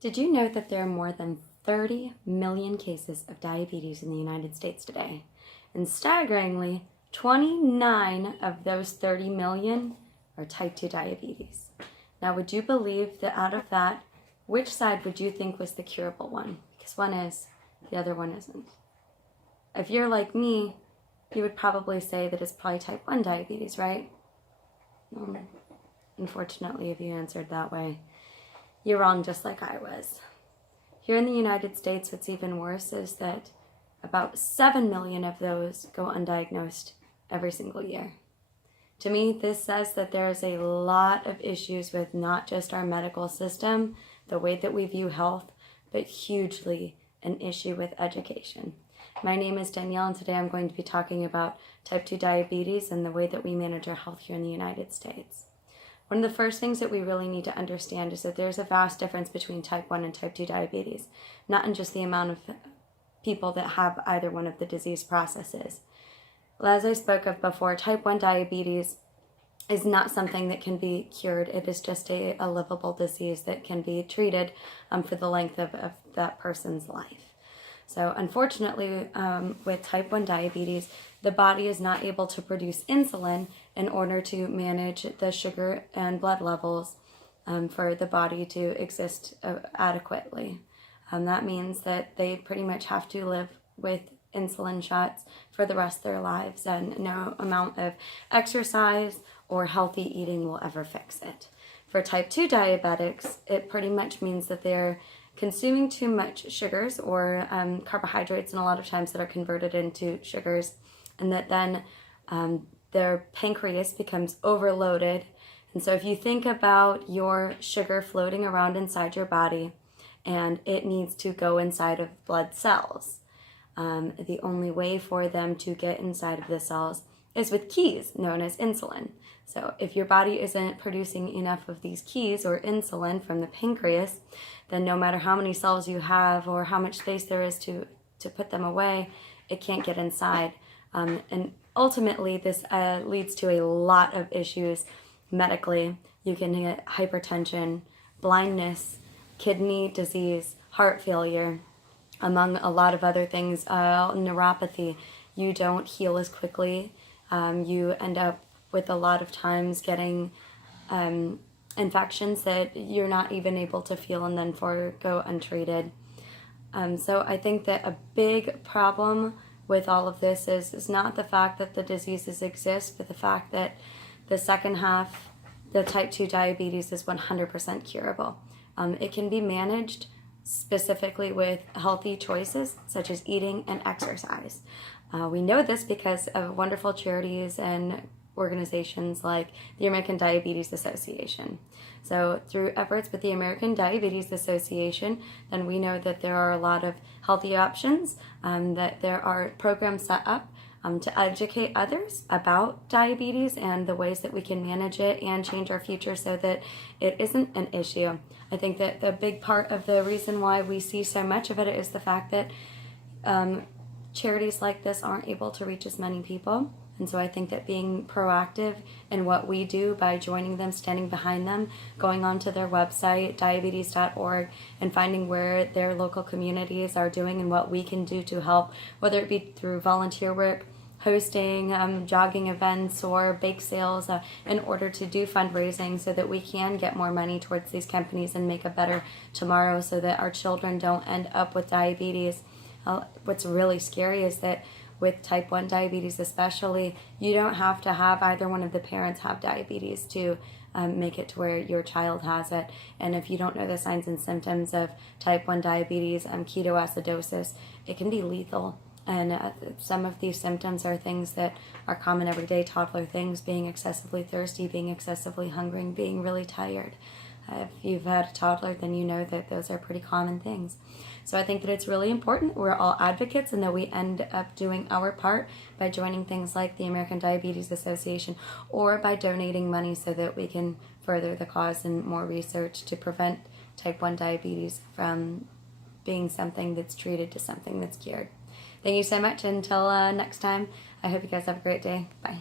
Did you know that there are more than 30 million cases of diabetes in the United States today? And staggeringly, 29 of those 30 million are type 2 diabetes. Now, would you believe that out of that, which side would you think was the curable one? Because one is, the other one isn't. If you're like me, you would probably say that it's probably type 1 diabetes, right? Unfortunately, if you answered that way, you're wrong just like I was. Here in the United States, what's even worse is that about 7 million of those go undiagnosed every single year. To me, this says that there's a lot of issues with not just our medical system, the way that we view health, but hugely an issue with education. My name is Danielle, and today I'm going to be talking about type 2 diabetes and the way that we manage our health here in the United States. One of the first things that we really need to understand is that there's a vast difference between type 1 and type 2 diabetes, not in just the amount of people that have either one of the disease processes. Well, as I spoke of before, type 1 diabetes is not something that can be cured. It is just a livable disease that can be treated for the length of that person's life. So unfortunately, with type 1 diabetes, the body is not able to produce insulin in order to manage the sugar and blood levels for the body to exist adequately. That means that they pretty much have to live with insulin shots for the rest of their lives, and no amount of exercise or healthy eating will ever fix it. For type 2 diabetics, it pretty much means that they're consuming too much sugars or carbohydrates, and a lot of times that are converted into sugars, and that then their pancreas becomes overloaded. And so if you think about your sugar floating around inside your body and it needs to go inside of blood cells, the only way for them to get inside of the cells is with keys known as insulin. So if your body isn't producing enough of these keys or insulin from the pancreas, then no matter how many cells you have or how much space there is to put them away, it can't get inside. And ultimately, this leads to a lot of issues medically. You can get hypertension, blindness, kidney disease, heart failure, among a lot of other things, neuropathy. You don't heal as quickly. You end up with a lot of times getting infections that you're not even able to feel and then go untreated. So I think that a big problem with all of this is not the fact that the diseases exist, but the fact that the second half, the type 2 diabetes, is 100% curable. It can be managed specifically with healthy choices such as eating and exercise. We know this because of wonderful charities and organizations like the American Diabetes Association. So through efforts with the American Diabetes Association, then we know that there are a lot of healthy options, that there are programs set up to educate others about diabetes and the ways that we can manage it and change our future so that it isn't an issue. I think that the big part of the reason why we see so much of it is the fact that charities like this aren't able to reach as many people. And so I think that being proactive in what we do by joining them, standing behind them, going onto their website, diabetes.org, and finding where their local communities are doing and what we can do to help, whether it be through volunteer work, hosting jogging events or bake sales, in order to do fundraising so that we can get more money towards these companies and make a better tomorrow so that our children don't end up with diabetes. What's really scary is that with type 1 diabetes especially, you don't have to have either one of the parents have diabetes to make it to where your child has it. And if you don't know the signs and symptoms of type 1 diabetes, ketoacidosis, it can be lethal. And some of these symptoms are things that are common everyday toddler things: being excessively thirsty, being excessively hungry, being really tired. If you've had a toddler, then you know that those are pretty common things. So I think that it's really important we're all advocates and that we end up doing our part by joining things like the American Diabetes Association or by donating money so that we can further the cause and more research to prevent type 1 diabetes from being something that's treated to something that's cured. Thank you so much. Until next time, I hope you guys have a great day. Bye.